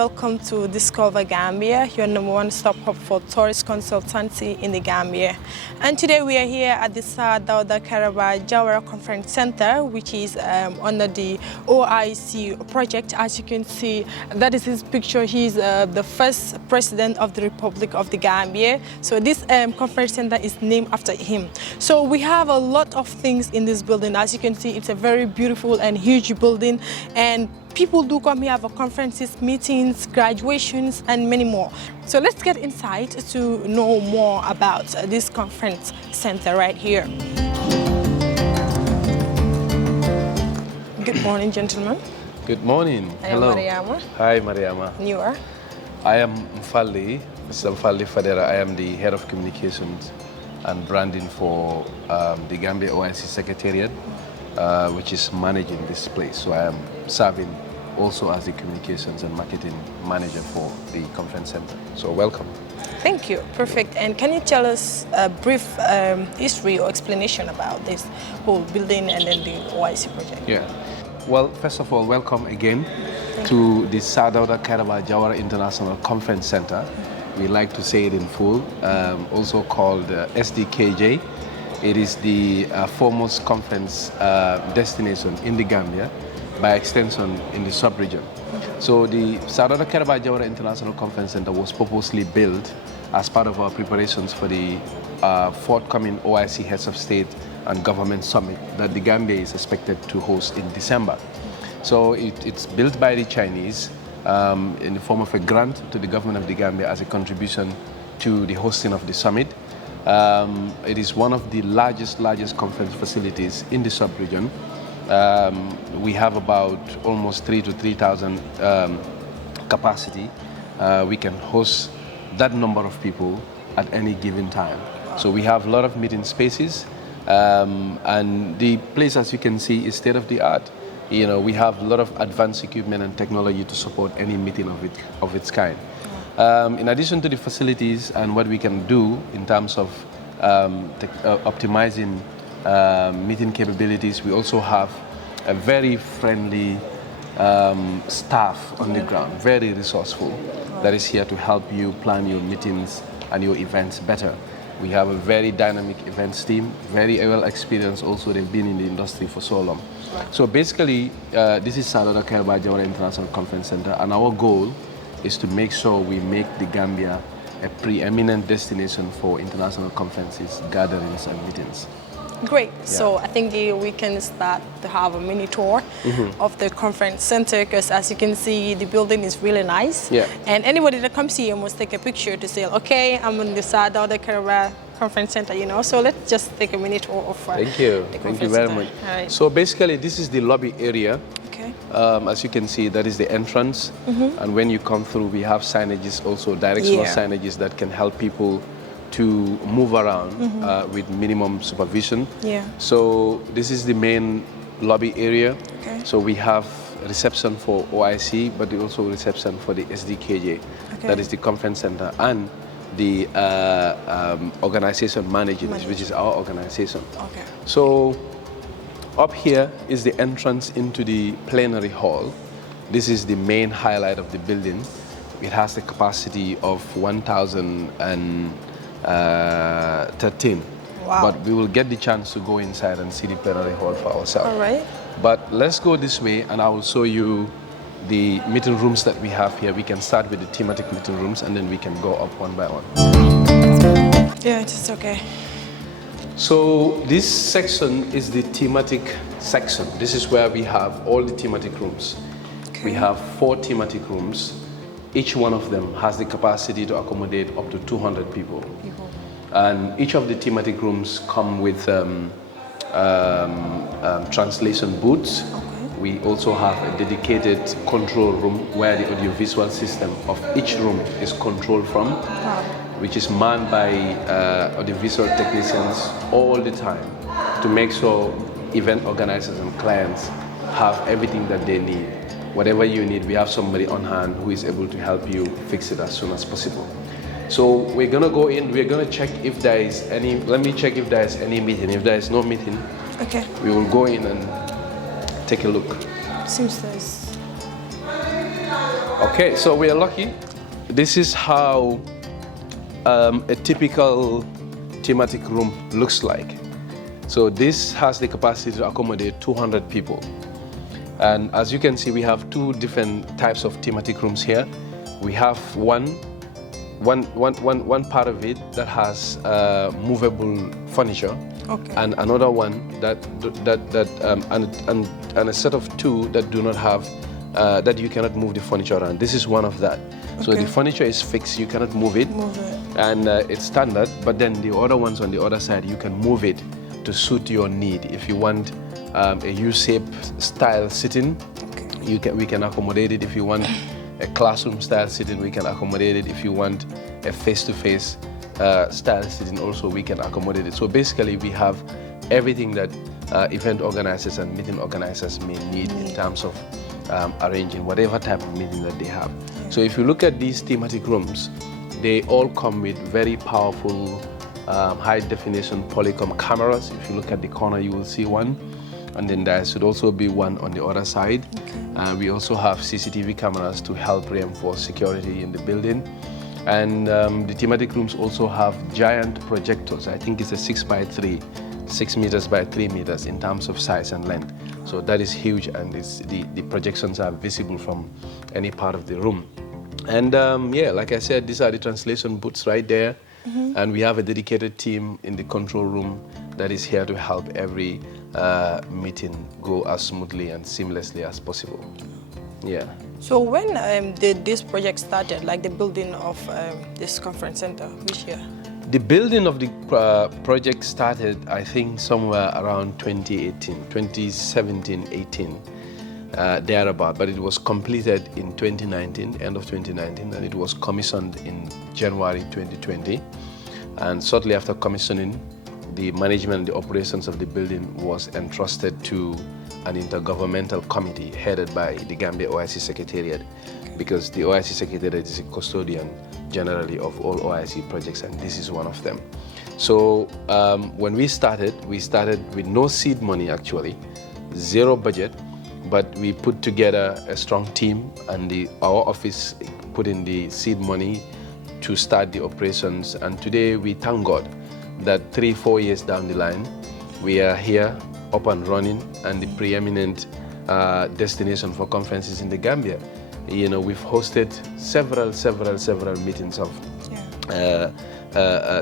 welcome to Discover Gambia, your #1 stop hop for tourist consultancy in the Gambia. And today we are here at the Dawda Kairaba Jawara Conference Center, which is under the OIC project. As you can see, that is his picture. He's the first president of the Republic of the Gambia. So this conference center is named after him. So we have a lot of things in this building. As you can see, it's a very beautiful and huge building, and people do come here for conferences, meetings, graduations, and many more. So let's get inside to know more about this conference center right here. Good morning, gentlemen. Good morning. I am Hello. Mariama. Hi, Mariama. And you are? I am Mfali, Mr. Mfali Fadera. I am the head of communications and branding for the Gambia OIC Secretariat, which is managing this place. So I am serving also as the communications and marketing manager for the conference center. So welcome. Thank you. Perfect. And can you tell us a brief history or explanation about this whole building and then the OIC project? Yeah. Well, first of all, welcome again to the Dawda Kairaba Jawara International Conference Center. We like to say it in full, also called SDKJ. It is the foremost conference destination in the Gambia, by extension in the sub-region. So the Dawda Kairaba Jawara International Conference Center was purposely built as part of our preparations for the forthcoming OIC Heads of State and Government Summit that the Gambia is expected to host in December. So it's built by the Chinese in the form of a grant to the government of the Gambia as a contribution to the hosting of the summit. It is one of the largest conference facilities in the sub-region. We have about almost 3,000 to 3,000 capacity. We can host that number of people at any given time. So we have a lot of meeting spaces, and the place, as you can see, is state-of-the-art. You know, we have a lot of advanced equipment and technology to support any meeting of its kind. In addition to the facilities and what we can do in terms of optimizing meeting capabilities, we also have a very friendly staff on the ground, very resourceful, that is here to help you plan your meetings and your events better. We have a very dynamic events team, very well experienced also. They've been in the industry for so long. So basically, this is Dawda Kairaba Jawara International Conference Center, and our goal is to make sure we make the Gambia a preeminent destination for international conferences, gatherings, and meetings. Great. Yeah. So I think we can start to have a mini tour of the conference center, because as you can see, the building is really nice. Yeah. And anybody that comes here must take a picture to say, okay, I'm in the Dawda Kairaba Conference Center, you know. So let's just take a mini tour of Thank you. Thank you very much. Right. So basically, this is the lobby area. Okay. As you can see, that is the entrance. And when you come through, we have signages, also directional signages that can help people to move around with minimum supervision. Yeah. So this is the main lobby area. Okay. So we have reception for OIC, but also reception for the SDKJ. Okay. That is the conference center, and the organization managing this, which is our organization. Okay. So up here is the entrance into the plenary hall. This is the main highlight of the building. It has the capacity of 1,013. Wow. But we will get the chance to go inside and see the plenary hall for ourselves. All right. But let's go this way, and I will show you the meeting rooms that we have here. We can start with the thematic meeting rooms, and then we can go up one by one. Yeah, it's okay. So this section is the thematic section. This is where we have all the thematic rooms. Okay. We have 4 thematic rooms. Each one of them has the capacity to accommodate up to 200 people. And each of the thematic rooms come with translation booths. Okay. We also have a dedicated control room where the audiovisual system of each room is controlled from, which is manned by audiovisual technicians all the time to make sure event organizers and clients have everything that they need. Whatever you need, we have somebody on hand who is able to help you fix it as soon as possible. So we're gonna go in, we're gonna check if there is any, let me check if there is any meeting. If there is no meeting, okay, we will go in and take a look. Seems there's Okay, so we are lucky. This is how a typical thematic room looks like. So this has the capacity to accommodate 200 people. And as you can see, we have two different types of thematic rooms here. We have one part of it that has movable furniture, okay, and another one and a set of two that do not have that you cannot move the furniture around. This is one of that. Okay. So the furniture is fixed, you cannot move it. And it's standard, but then the other ones on the other side, you can move it to suit your need. If you want a U-shape style sitting, okay, we can accommodate it. If you want a classroom style sitting, we can accommodate it. If you want a face-to-face style sitting, also we can accommodate it. So basically we have everything that event organizers and meeting organizers may need in terms of arranging whatever type of meeting that they have. So if you look at these thematic rooms, they all come with very powerful high-definition Polycom cameras. If you look at the corner, you will see one. And then there should also be one on the other side. Okay. We also have CCTV cameras to help reinforce security in the building. And the thematic rooms also have giant projectors. I think it's a 6x3, 6 meters by 3 meters in terms of size and length. So that is huge, and the projections are visible from any part of the room. And yeah, like I said, these are the translation booths right there. Mm-hmm. And we have a dedicated team in the control room that is here to help every meeting go as smoothly and seamlessly as possible. Yeah. So when did this project started, like the building of this conference center, which year? The building of the project started, I think, somewhere around 2017, 18, thereabout, but it was completed in 2019, end of 2019, and it was commissioned in January 2020. And shortly after commissioning, the management and the operations of the building was entrusted to an intergovernmental committee headed by the Gambia OIC Secretariat, because the OIC Secretariat is a custodian generally of all OIC projects, and this is one of them. So when we started with no seed money, actually, zero budget, but we put together a strong team, and our office put in the seed money to start the operations. And today we thank God that 3-4 years down the line, we are here up and running, and the preeminent destination for conferences in the Gambia. You know, we've hosted several meetings of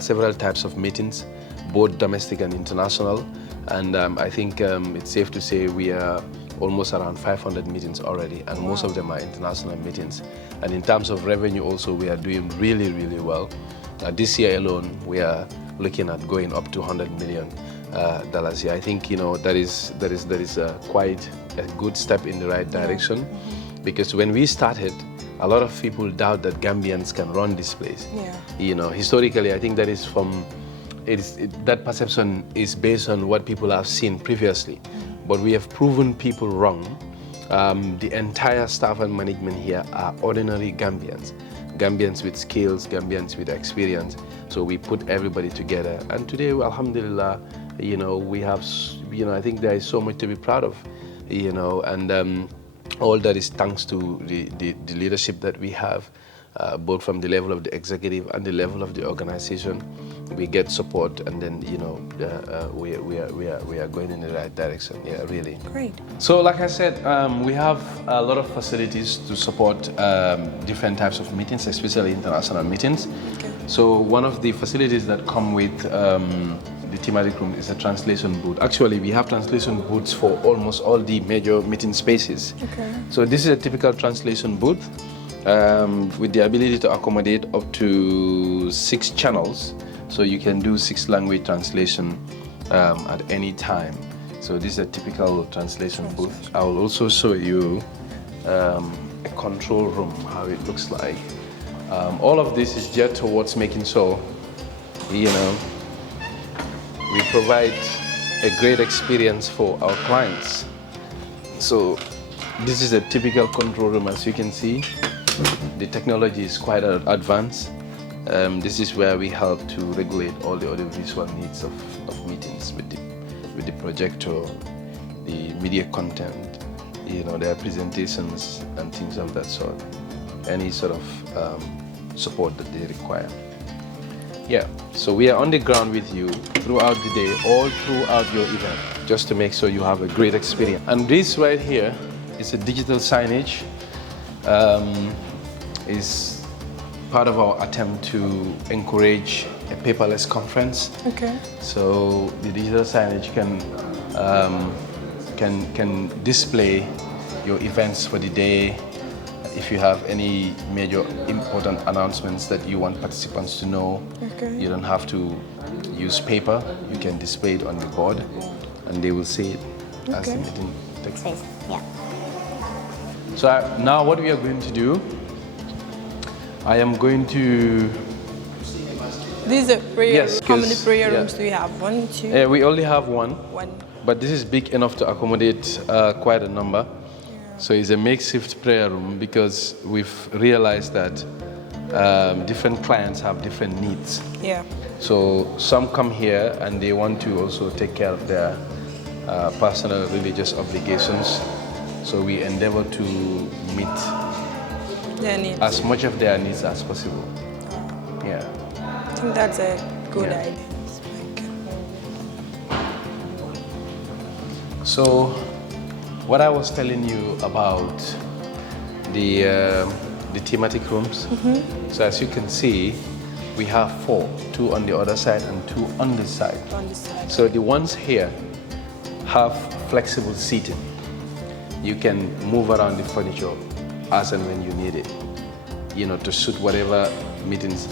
several types of meetings, both domestic and international. And I think it's safe to say we are almost around 500 meetings already, and most of them are international meetings. And in terms of revenue also, we are doing really well. This year alone, we are looking at going up to $100 million here. I think, you know, that is quite a good step in the right direction, because when we started, a lot of people doubt that Gambians can run this place. You know, historically, I think that is that perception is based on what people have seen previously. But we have proven people wrong. The entire staff and management here are ordinary Gambians. Gambians with skills, Gambians with experience. So we put everybody together. And today, alhamdulillah, you know, we have, you know, I think there is so much to be proud of, you know, and all that is thanks to the leadership that we have, both from the level of the executive and the level of the organization. We get support, and then, you know, we are going in the right direction. Yeah, really. Great. So, like I said, we have a lot of facilities to support different types of meetings, especially international meetings. Okay. So, one of the facilities that come with the thematic room is a translation booth. Actually, we have translation booths for almost all the major meeting spaces. Okay. So, this is a typical translation booth with the ability to accommodate up to 6 channels. So you can do 6 language translation at any time. So this is a typical translation booth. I will also show you a control room, how it looks like. All of this is geared towards making sure, you know, we provide a great experience for our clients. So this is a typical control room. As you can see, the technology is quite advanced. This is where we help to regulate all the audiovisual needs of meetings with the projector, the media content, you know, their presentations and things of that sort. any sort of support that they require. Yeah, so we are on the ground with you throughout the day, all throughout your event, just to make sure you have a great experience. And this right here is a digital signage. Is part of our attempt to encourage a paperless conference. Okay. So the digital signage can display your events for the day. If you have any major important announcements that you want participants to know, okay. You don't have to use paper. You can display it on the board, and they will see it as the meeting takes place. Yeah. So now what we are going to do, I am going to... These are prayer. Yes, How many prayer yeah. rooms do you have? 1, 2? We only have one. One. But this is big enough to accommodate quite a number. So it's a makeshift prayer room because we've realized that different clients have different needs. Yeah. So some come here and they want to also take care of their personal religious obligations. So we endeavor to meet Their needs. as much of their needs as possible. Yeah. I think that's a good Yeah. idea. So, what I was telling you about the thematic rooms. So as you can see, we have 4, 2 on the other side and 2 on this side. On this side. So the ones here have flexible seating. You can move around the furniture as and when you need it, you know, to suit whatever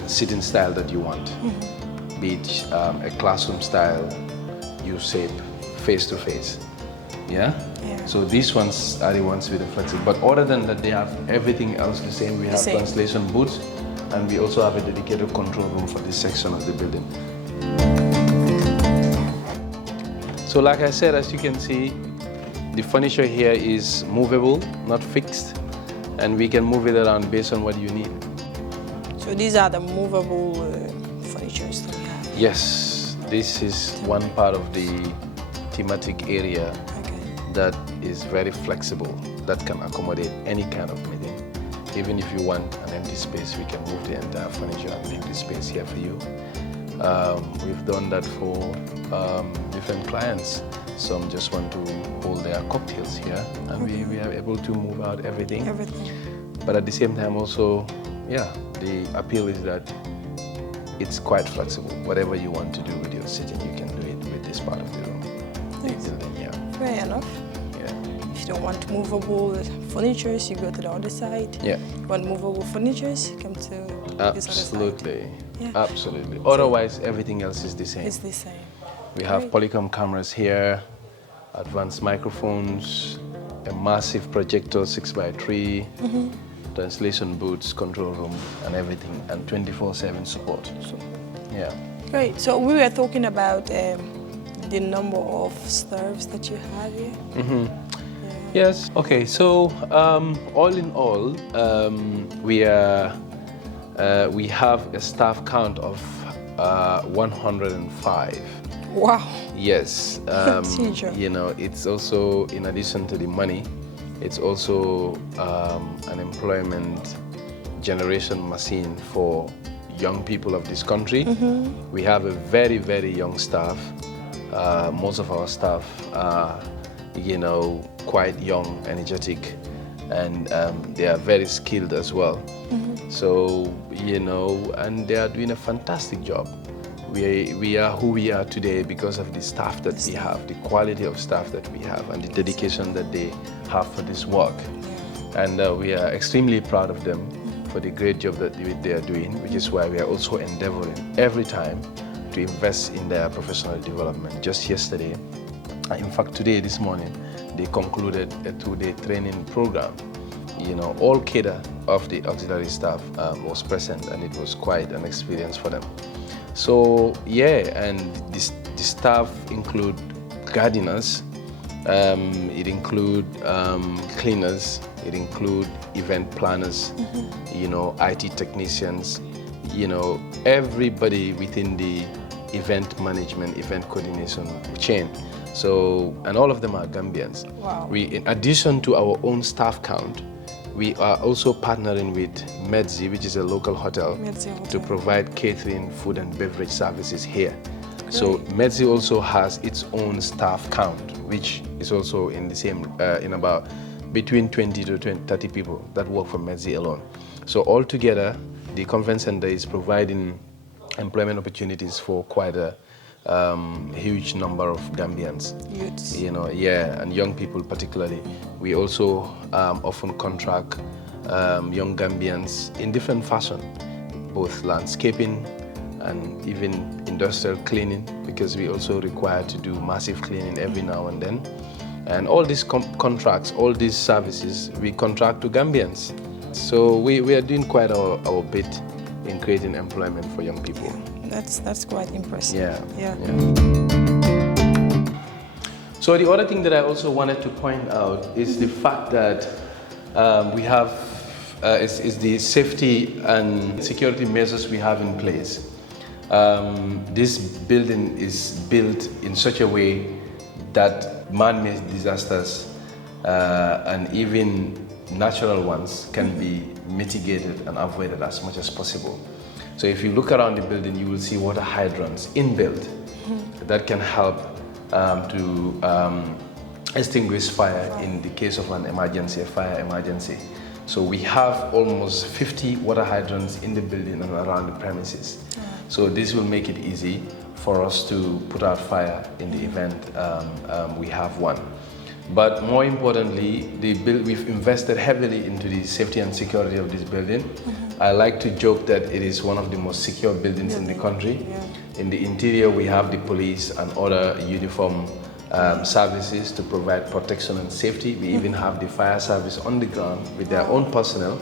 sitting style that you want. Be it a classroom style, U-shape, face-to-face. Yeah? Yeah. So these ones are the ones with the flexible. But other than that, they have everything else the same. We have same. translation booths, and we also have a dedicated control room for this section of the building. So like I said, as you can see, the furniture here is movable, not fixed, and we can move it around based on what you need. So these are the movable furnitures that we have. Yes, this is one part of the thematic area that is very flexible, that can accommodate any kind of meeting. Even if you want an empty space, we can move the entire furniture and make the space here for you. We've done that for different clients. Some just want to hold their cocktails here, and we are able to move out everything. But at the same time also, yeah, the appeal is that it's quite flexible. Whatever you want to do with your sitting, you can do it with this part of the room. Yeah. Fair enough. Yeah. If you don't want movable furniture, you go to the other side. Yeah. You want movable furniture, you come to this other side. Absolutely. Yeah. Absolutely. Otherwise, everything else is the same. It's the same. We have polycom cameras here, advanced microphones, a massive projector 6x3, translation booths, control room, and everything, and 24/7 support. Yeah. Great. So we were talking about the number of staffs that you have here. Yes. Okay. So all in all, we have a staff count of 105. Wow. Yes. You know, it's also, in addition to the money, it's also an employment generation machine for young people of this country. We have a very, very young staff. Most of our staff are, you know, quite young, energetic, and they are very skilled as well. So, you know, and they are doing a fantastic job. We are who we are today because of the staff that we have, the quality of staff that we have, and the dedication that they have for this work. And we are extremely proud of them for the great job that they are doing, which is why we are also endeavoring every time to invest in their professional development. Just yesterday, in fact today, this morning, they concluded a 2-day training program. You know, all cadre of the auxiliary staff was present, and it was quite an experience for them. So yeah, and the staff include gardeners, it include cleaners, it include event planners, you know, IT technicians, you know, everybody within the event management, event coordination chain. So, and all of them are Gambians. Wow. We, in addition to our own staff count, We are also partnering with Medzi, which is a local hotel, to provide catering, food and beverage services here. Great. So Medzi also has its own staff count, which is also in the same, in about between 20 to 30 people that work for Medzi alone. So altogether, the conference center is providing employment opportunities for quite a huge number of Gambians. Youths. You know, yeah, and young people particularly. We also often contract young Gambians in different fashion, both landscaping and even industrial cleaning, because we also require to do massive cleaning every now and then. And all these contracts, all these services, we contract to Gambians. So we are doing quite our bit in creating employment for young people. That's quite impressive. Yeah. So the other thing that I also wanted to point out is the fact that we have is the safety and security measures we have in place. This building is built in such a way that man-made disasters and even natural ones can be mitigated and avoided as much as possible. So if you look around the building, you will see water hydrants inbuilt that can help to extinguish fire in the case of an emergency, a fire emergency. So we have almost 50 water hydrants in the building and around the premises. So this will make it easy for us to put out fire in the event we have one. But more importantly, we've invested heavily into the safety and security of this building. I like to joke that it is one of the most secure buildings in the country. In the interior, we have the police and other uniform services to provide protection and safety. We even have the fire service on the ground with their own personnel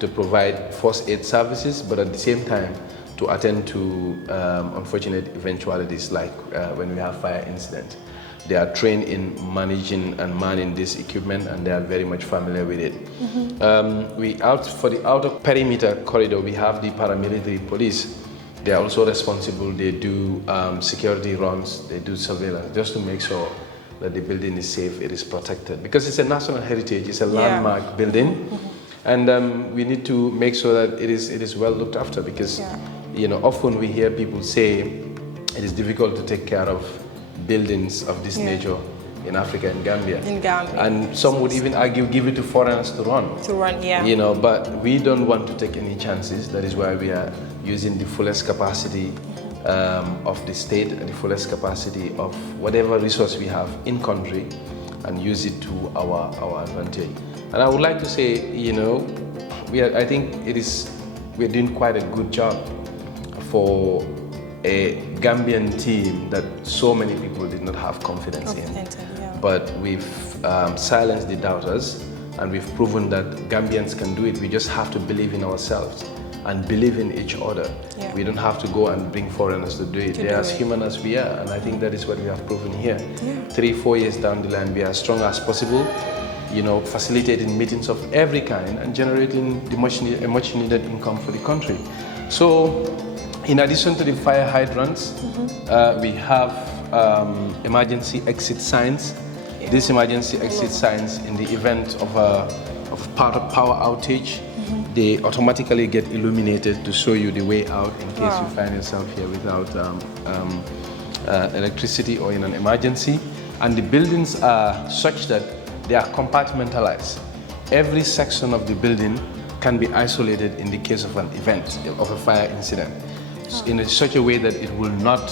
to provide first aid services, but at the same time to attend to unfortunate eventualities like when we have fire incidents. They are trained in managing and manning this equipment, and they are very much familiar with it. For the outer perimeter corridor, we have the paramilitary police. They are also responsible. They do security runs, they do surveillance, just to make sure that the building is safe, it is protected. Because it's a national heritage, it's a landmark building, and we need to make sure that it is well looked after, because you know, often we hear people say it is difficult to take care of buildings of this nature in Africa and Gambia. And some would even argue give it to foreigners to run. You know, but we don't want to take any chances. That is why we are using the fullest capacity of the state and the fullest capacity of whatever resource we have in country and use it to our advantage. And I would like to say, you know, I think we're doing quite a good job for a Gambian team that so many people did not have confidence in. But we've silenced the doubters, and we've proven that Gambians can do it. We just have to believe in ourselves and believe in each other. We don't have to go and bring foreigners to do it. They're as human as we are, and I think that is what we have proven here. 3-4 years down the line, we are as strong as possible, you know, facilitating meetings of every kind and generating the much needed income for the country. So, in addition to the fire hydrants, we have emergency exit signs. These emergency exit signs, in the event of a power outage, they automatically get illuminated to show you the way out in case you find yourself here without electricity or in an emergency. And the buildings are such that they are compartmentalized. Every section of the building can be isolated in the case of an event, of a fire incident, in such a way that it will not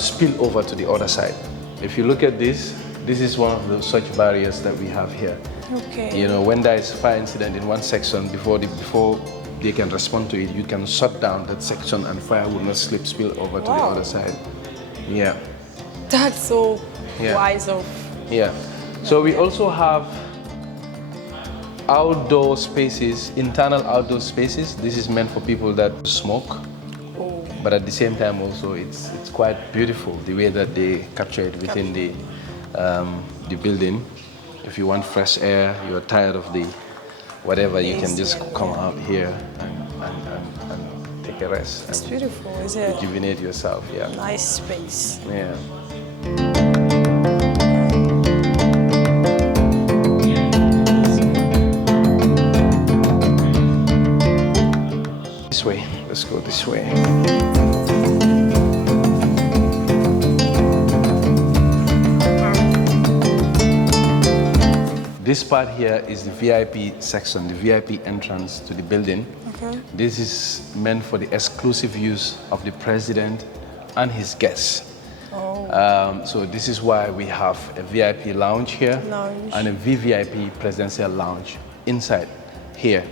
spill over to the other side. If you look at this is one of the such barriers that we have here. You know, when there is a fire incident in one section, before they can respond to it, you can shut down that section and fire will not spill over to the other side. That's so wise of. So we also have outdoor spaces, internal outdoor spaces. This is meant for people that smoke. But at the same time also it's quite beautiful the way that they capture it within the building. If you want fresh air, you're tired of the whatever, you can just come out here and take a rest. It's beautiful, is it? Rejuvenate yourself, Nice space. this way. Let's go this way. This part here is the VIP section, the VIP entrance to the building. Okay. This is meant for the exclusive use of the president and his guests. Oh. So this is why we have a VIP lounge here and a VVIP presidential lounge inside here.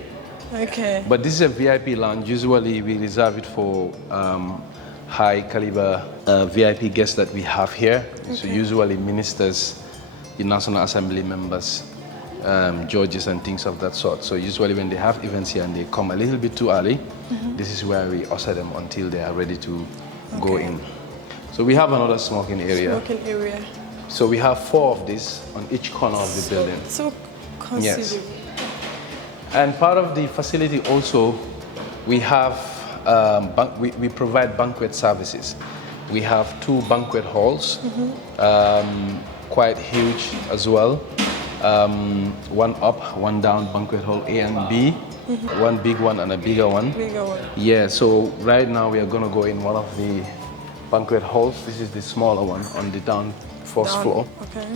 Okay. But this is a VIP lounge. Usually we reserve it for high caliber VIP guests that we have here. Okay. So usually ministers, the National Assembly members, judges and things of that sort. So usually when they have events here and they come a little bit too early, this is where we usher them until they are ready to go in. So we have another smoking area. Smoking area. So we have 4 of these on each corner of the building. So considerable. Yes. And part of the facility also, we have, we provide banquet services. We have 2 banquet halls, quite huge as well. 1 up, 1 down banquet hall A and B, 1 big one and a bigger one. Bigger one. Yeah, so right now we are going to go in one of the banquet halls. This is the smaller one on the first floor. Okay.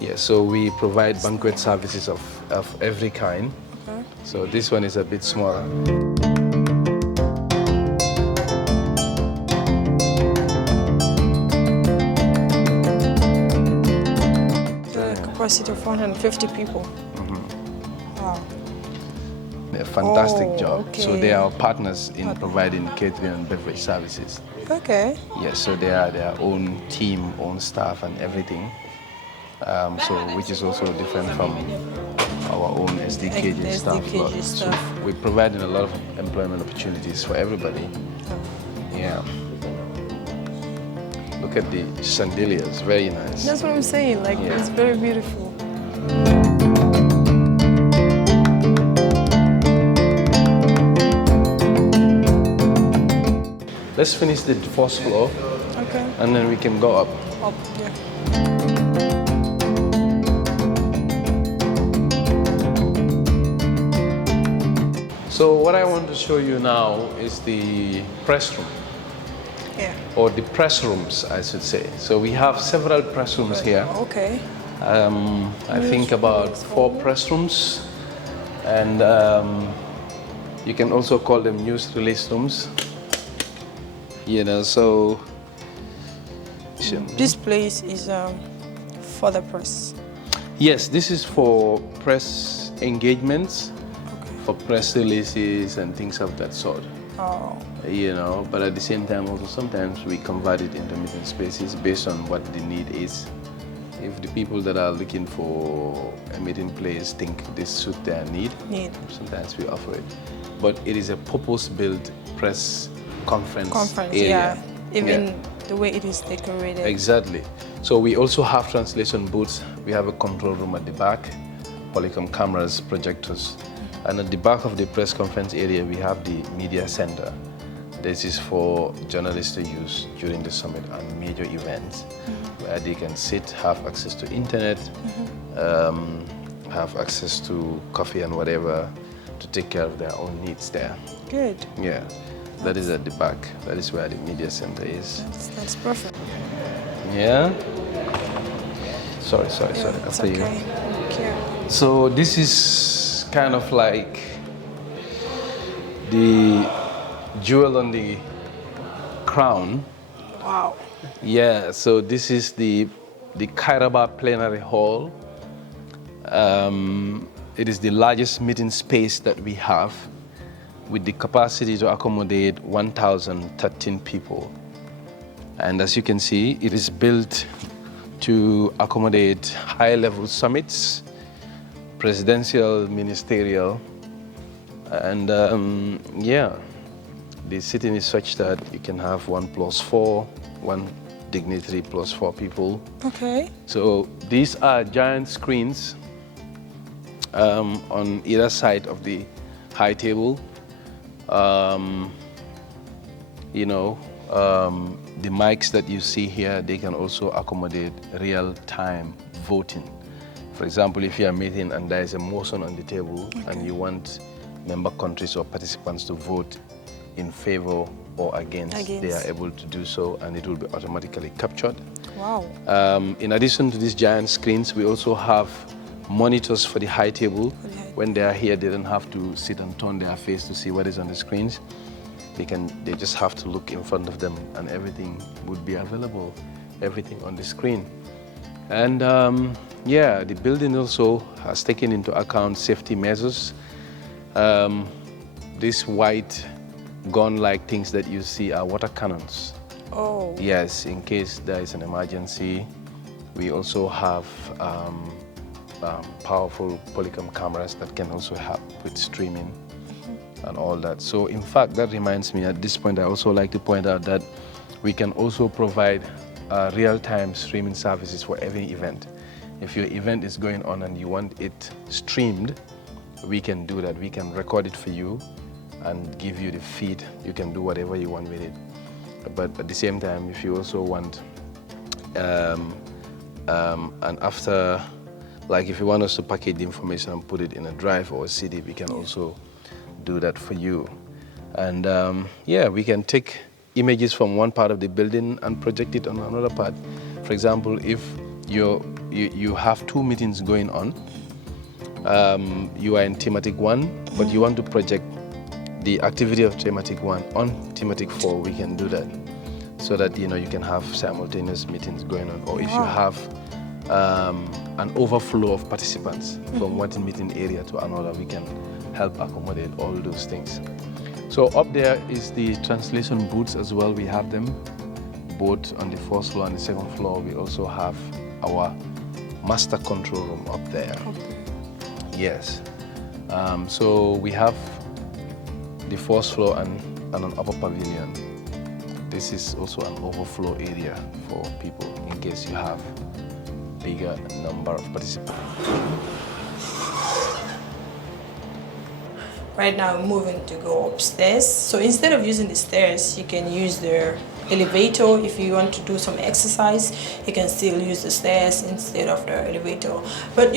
Yeah, so we provide banquet services of every kind. Okay. So this one is a bit smaller. Capacity of 150 people. Wow. A fantastic job. Okay. So they are partners in providing catering and beverage services. Okay. Yes, so they are their own team, own staff and everything. Which is also different from our own SDKJ staff. So we're providing a lot of employment opportunities for everybody. Yeah. Look at the chandeliers, very nice. That's what I'm saying, like it's very beautiful. Let's finish the first floor. Okay. And then we can go up. Up, yeah. So what I want to show you now is the press room. Yeah. Or the press rooms, I should say. So we have several press rooms here. Okay. I think about 4 press rooms. And you can also call them news release rooms. You know, so... This place is for the press. Yes, this is for press engagements, for press releases and things of that sort. Oh. You know, but at the same time also sometimes we convert it into meeting spaces based on what the need is. If the people that are looking for a meeting place think this suit their need, sometimes we offer it. But it is a purpose-built press conference area. Yeah. Even the way it is decorated. Exactly. So we also have translation booths. We have a control room at the back, polycom cameras, projectors. And at the back of the press conference area, we have the media center. This is for journalists to use during the summit and major events, where they can sit, have access to internet, have access to coffee and whatever, to take care of their own needs there. Good. Yeah, that is at the back. That is where the media center is. That's perfect. Yeah? Sorry. After you. Thank you. So this is kind of like the jewel on the crown. Wow. Yeah, so this is the Kairaba plenary hall. It is the largest meeting space that we have, with the capacity to accommodate 1,013 people. And as you can see, it is built to accommodate high-level summits, presidential, ministerial, and yeah, the sitting is such that you can have 1+4, 1 dignitary plus 4 people. Okay. So these are giant screens on either side of the high table. You know, the mics that you see here, they can also accommodate real-time voting. For example, if you are meeting and there is a motion on the table and you want member countries or participants to vote in favor or against, they are able to do so, and it will be automatically captured. Wow. In addition to these giant screens, we also have monitors for the high table. When they are here, they don't have to sit and turn their face to see what is on the screens. They just have to look in front of them, and everything would be available, everything on the screen. And yeah, the building also has taken into account safety measures. These white gun-like things that you see are water cannons. Oh. Yes, in case there is an emergency. We also have powerful polycam cameras that can also help with streaming and all that. So in fact, that reminds me, at this point, I also like to point out that we can also provide real-time streaming services for every event. If your event is going on and you want it streamed, we can do that. We can record it for you and give you the feed. You can do whatever you want with it. But at the same time, if you also want, and after, like if you want us to package the information and put it in a drive or a CD, we can also do that for you. And yeah, we can take images from one part of the building and project it on another part. For example, if you have two meetings going on, you are in Thematic 1, but you want to project the activity of Thematic 1 on Thematic 4, we can do that, so that you can have simultaneous meetings going on. Or if you have an overflow of participants from one meeting area to another, we can help accommodate all those things. So up there is the translation booths as well. We have them both on the first floor and the second floor. We also have our master control room up there. Yes. So we have the first floor and an upper pavilion. This is also an overflow area for people in case you have bigger number of participants. Right now, I'm moving to go upstairs. So instead of using the stairs, you can use the elevator. If you want to do some exercise, you can still use the stairs instead of the elevator. But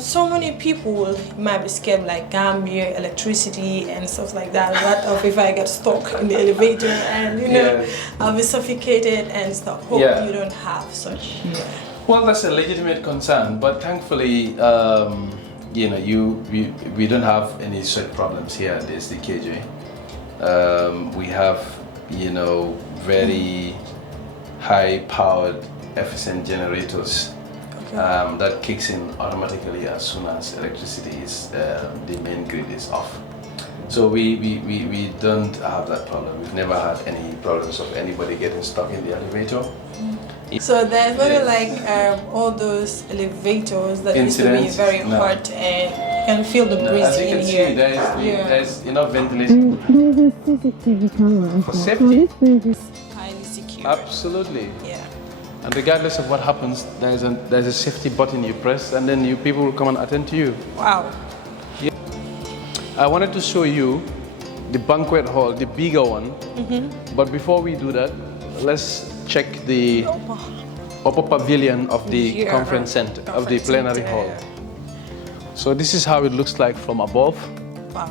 so many people might be scared, like Gambia, electricity and stuff like that. What of if I get stuck in the elevator and I'll be suffocated and stuff. Hope you don't have such here. Well, that's a legitimate concern, but thankfully, we don't have any such problems here at the SDKJ. We have, very high-powered, efficient generators that kicks in automatically as soon as electricity is, the main grid is off. So we don't have that problem. We've never had any problems of anybody getting stuck in the elevator. So there's very like all those elevators that used to be very hot, and you can feel the breeze in here. See, there's enough ventilation. For safety. Highly secure. Absolutely. Yeah. And regardless of what happens, there's a safety button you press, and then people will come and attend to you. Wow. Yeah. I wanted to show you the banquet hall, the bigger one. But before we do that, let's check the upper pavilion of the conference center, of the plenary hall. So this is how it looks like from above. Wow.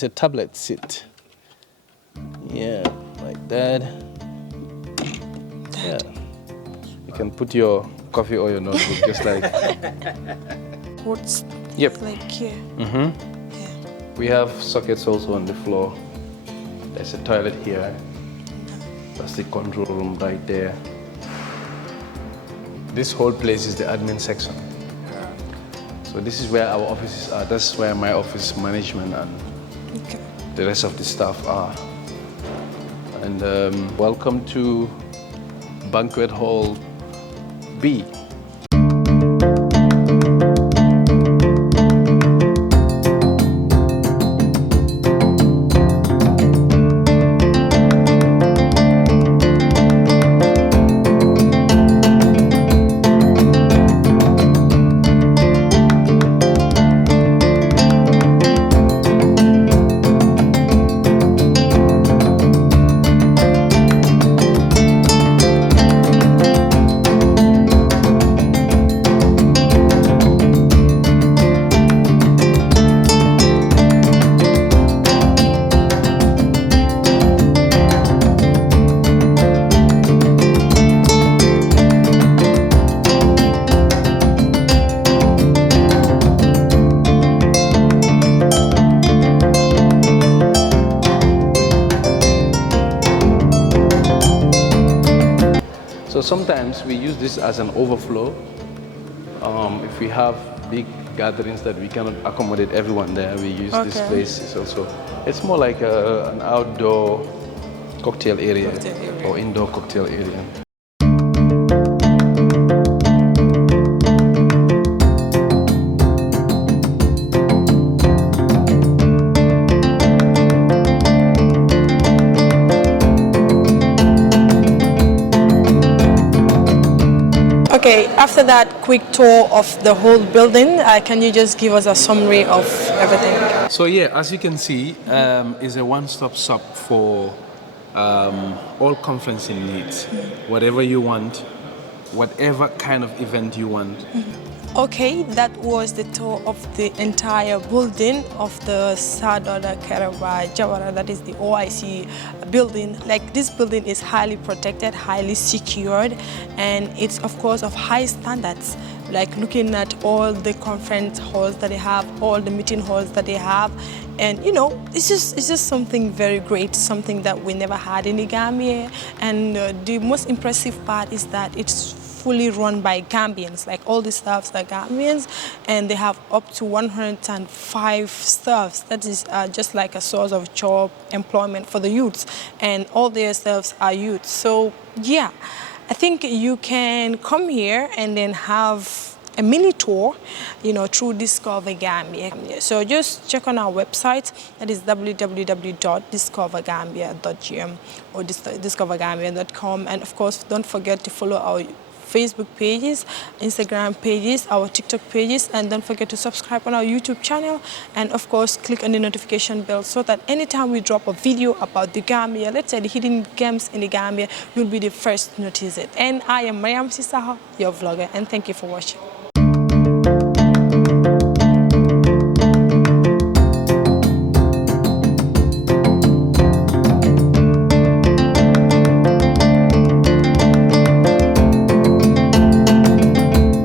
It's a tablet sit. Yeah, like that. Yeah. You can put your coffee or your notebook just like. What's Yep. like here? Mm-hmm. Yeah. We have sockets also on the floor. There's a toilet here. That's the control room right there. This whole place is the admin section. So this is where our offices are. That's where my office management and the rest of the staff are. And welcome to Banquet Hall B. So sometimes we use this as an overflow. If we have big gatherings that we cannot accommodate everyone there, we use this place. It's more like an outdoor cocktail area or indoor cocktail area. Okay, after that quick tour of the whole building, can you just give us a summary of everything? So yeah, as you can see, is a one-stop shop for all conferencing needs. Whatever you want, whatever kind of event you want. Okay, that was the tour of the entire building of the Dawda Kairaba Jawara, that is the OIC building. Like, this building is highly protected, highly secured, and it's of course of high standards. Like, looking at all the conference halls that they have, all the meeting halls that they have, and you know, it's just something very great, something that we never had in the Gambia. And the most impressive part is that it's fully run by Gambians. Like, all the staffs are Gambians, and they have up to 105 staffs. That is just like a source of job employment for the youths, and all their staffs are youth. So yeah, I think you can come here and then have a mini tour, you know, through Discover Gambia. So just check on our website, that is www.discovergambia.gm or discovergambia.com. And of course, don't forget to follow our Facebook pages, Instagram pages, our TikTok pages, and don't forget to subscribe on our YouTube channel, and of course click on the notification bell so that anytime we drop a video about the Gambia, let's say the hidden gems in the Gambia, you'll be the first to notice it. And I am Mariam Sisaho, your vlogger, and thank you for watching.